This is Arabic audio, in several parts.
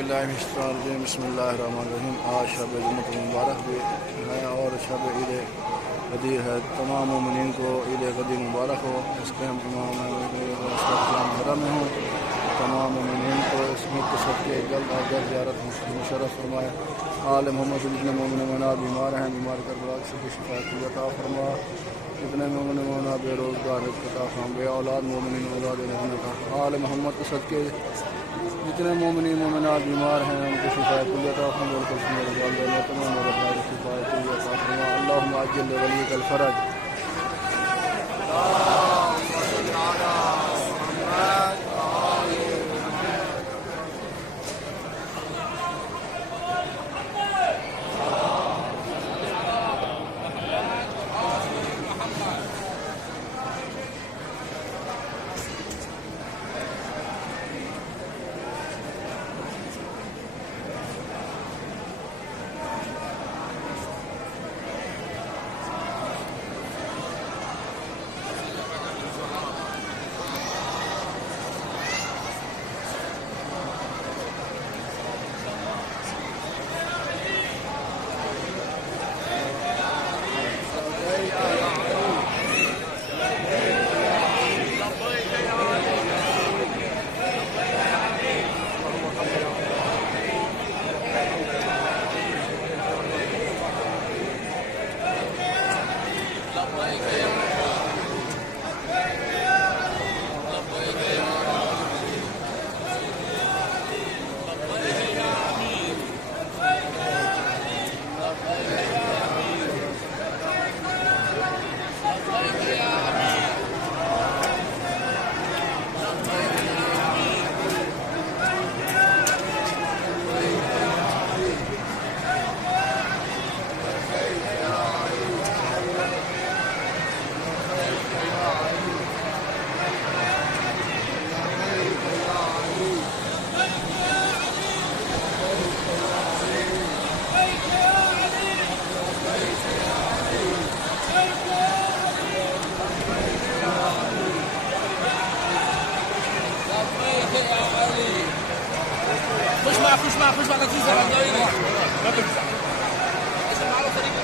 बिस्मिल्लाहिर्रहमानिर्रहीम बिस्मिल्लाहिर्रहमानिर्रहीम। आज शब जुम्मत मुबारक भी है और शब ईद गदीर है। तमाम मोमिनीन को ईद गदीर मुबारक हो। इसके हम हरम में हूँ। तमाम मोमिनीन को इस मुल्क सबके जल्द और जल्द ज़ियारत मुशर्रफ फरमाए। आल मोहम्मद जितने मोमिन मोमिनात बीमार हैं, बीमार करबला सबकी शिफायत अता फरमा। जितने मोमिन मोमिनात बेरोज़गार अता फरमा, बे औलाद मोमिनीन औलाद रहमत। आल मोहम्मद के सदके जितने मोमिनी मोमिनात बीमार हैं उनकी शिफायत अता फरमा। तमाम शिफायत अता फरमा। अल्लाहुम्मा अज्जिल वलीकल फरज। خش مع نتيجة ما تمزح عشان نعرف طريقة.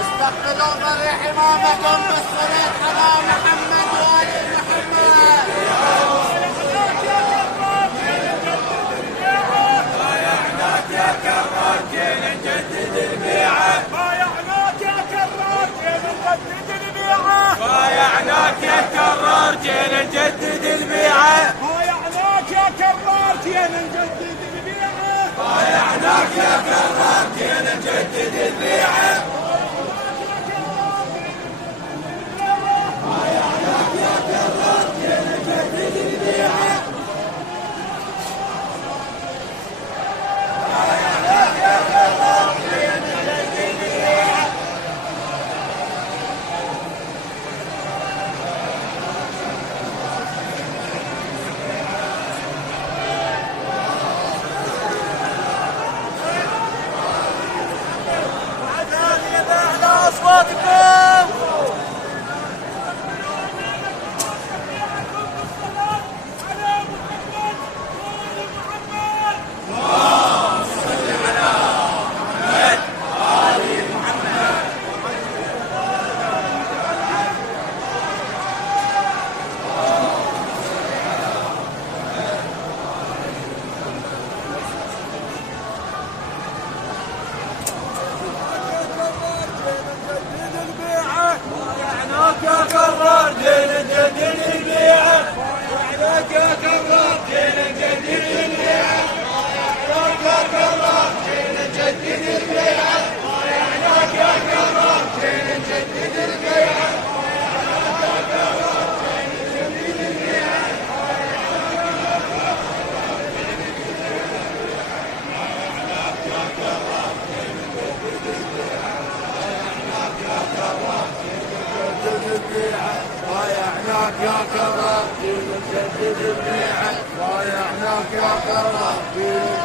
استقبلوا ضريح إمامكم بالصلاة على محمد وآل محمد. بايعناك يا كرار جينا نجدد البيعة. بايعناك يا كرار جينا نجدد البيعة. بايعناك يا كرار جينا نجدد البيعة. بايعناك يا كرار جينا نجدد البيعة. بايعناك يا كرار جينا نجدد البيعة. في